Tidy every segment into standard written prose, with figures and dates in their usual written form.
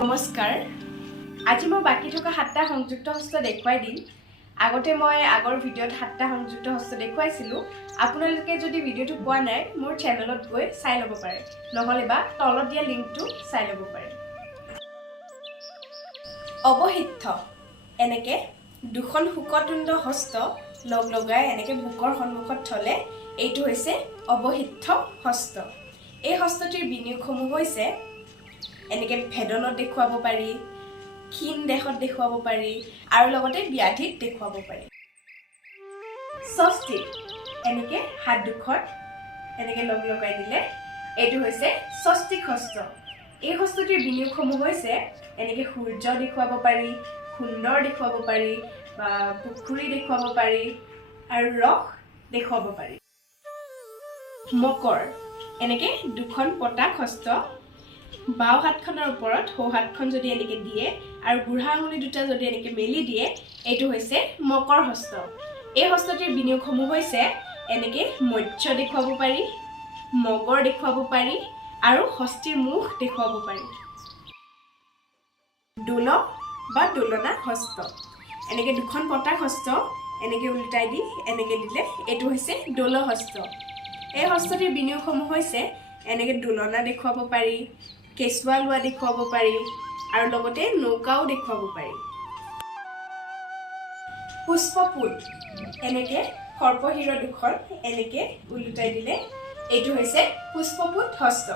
নমস্কাৰ আজি মই বাকি থকা 7টা সংযুক্ত হস্ত দেখুৱাই দিম আগতে মই আগৰ ভিডিঅ'ত 7টা সংযুক্ত হস্ত দেখুৱাইছিলো আপোনালোকে যদি ভিডিঅ'টো পোৱা নাই মোৰ চেনেলত গৈ চাই ল'ব পাৰে নহলে বা তলত দিয়া লিংকটো চাই ল'ব পাৰে অবহিদ্ধ এনেকে দুখন হুকতুণ্ড হস্ত লগ লগাই এনেকে বুকৰ সন্মুখত থলে এইটো হৈছে অবহিদ্ধ হস্ত এই হস্তটিৰ বিনিয়োগসমূহ হৈছে এনেকে ভেদনত দেখুৱাব পাৰি ক্ষীণ দেহত দেখুৱাব পাৰি আৰু লগতে ব্যাধিত দেখুৱাব পাৰি স্বস্তিক এনেকে হাত দুখন এনেকে লগ লগাই দিলে এইটো হৈছে স্বস্তিক হস্ত এই হস্তটিৰ বিনিয়োগসমূহ হৈছে এনেকে সূৰ্য দেখুৱাব পাৰি সুন্দৰ দেখুৱাব পাৰি বা পুখুৰী দেখুৱাব পাৰি আৰু ৰস দেখুৱাব পাৰি মকৰ এনেকে দুখন পতাক হস্ত বাও হাতখনৰ ওপৰত হো হাতখন যদি এনেকে দিয়ে আৰু বুঢ়া আঙুলি দুটা যদি এনেকে মেলি দিয়ে এইটো হৈছে মকৰ হস্ত এই হস্তটিৰ বিনিয়োগসমূহ হৈছে এনেকে মৎস্য দেখুৱাব পাৰি মগৰ দেখুৱাব পাৰি আৰু হস্তিৰ মুখ দেখুৱাব পাৰি দোলক বা দোলনা হস্ত এনেকে দুখন পতাক হস্ত এনেকে উল্টাই দি এনেকে দিলে এইটো হৈছে দোল হস্ত এই হস্তটিৰ বিনিয়োগসমূহ হৈছে এনেকে দোলনা দেখুৱাব পাৰি কেঁচুৱা লোৱা দেখুৱাব পাৰি আৰু লগতে নৌকাও দেখুৱাব পাৰি পুষ্পপুল এনেকে সৰ্পশিৰ দুখন এনেকে উল্টাই দিলে এইটো হৈছে পুষ্পপুট হস্ত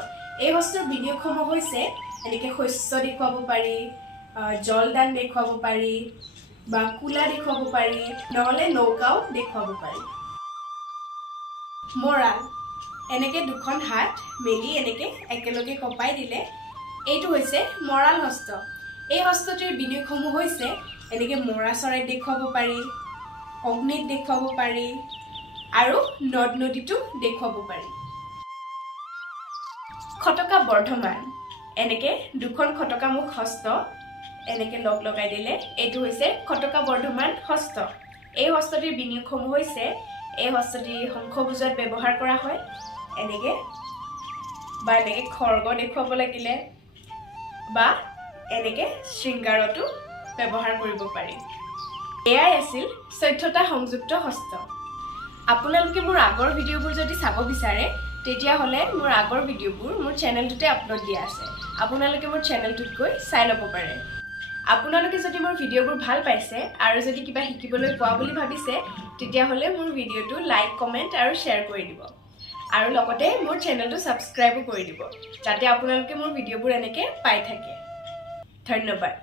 এই হস্তৰ বিনিয়োগসমূহ হৈছে এনেকে শস্য দেখুৱাব পাৰি জলদান দেখুৱাব পাৰি বা কুলা দেখুৱাব পাৰি নহলে নৌকাও দেখুৱাব পাৰি মৰাল এনেকে দুখন হাত মেলি এনেকে একেলগে কপাই দিলে এইটো হৈছে মৰাল হস্ত এই হস্তটিৰ বিনিয়োগসমূহ হৈছে এনেকে মৰা চৰাই দেখুৱাব পাৰি অগ্নিত দেখুৱাব পাৰি আৰু নদ নদীটো দেখুৱাব পাৰি খটকা বৰ্ধমান এনেকে দুখন খটকা মুখ হস্ত এনেকে লগ লগাই দিলে এইটো হৈছে খটকা বৰ্ধমান হস্ত এই হস্তটিৰ বিনিয়োগসমূহ হৈছে এই হস্তটি শংখপূজাত ব্যৱহাৰ কৰা হয় এনেকে বা এনেকে খৰ্গ দেখুৱাব লাগিলে বা এনেকে শৃংগাৰতো ব্যৱহাৰ কৰিব পাৰি এয়াই আছিল 14টা সংযুক্ত হস্ত আপোনালোকে মোৰ আগৰ ভিডিঅ'বোৰ যদি চাব বিচাৰে তেতিয়াহ'লে মোৰ আগৰ ভিডিঅ'বোৰ মোৰ চেনেলটোতে আপলোড দিয়া আছে আপোনালোকে মোৰ চেনেলটোত গৈ চাই ল'ব পাৰে আপোনালোকে যদি মোৰ ভিডিঅ'বোৰ ভাল পাইছে আৰু যদি কিবা শিকিবলৈ পোৱা বুলি ভাবিছে তেতিয়াহ'লে মোৰ ভিডিঅ'টো লাইক কমেন্ট আৰু শ্বেয়াৰ কৰি দিব আৰু লগতে মোৰ চেনেলটো সাবস্ক্ৰাইবো কৰি দিব যাতে আপোনালোকে মোৰ ভিডিঅ'বোৰ এনেকে পাই থাকে ধন্যবাদ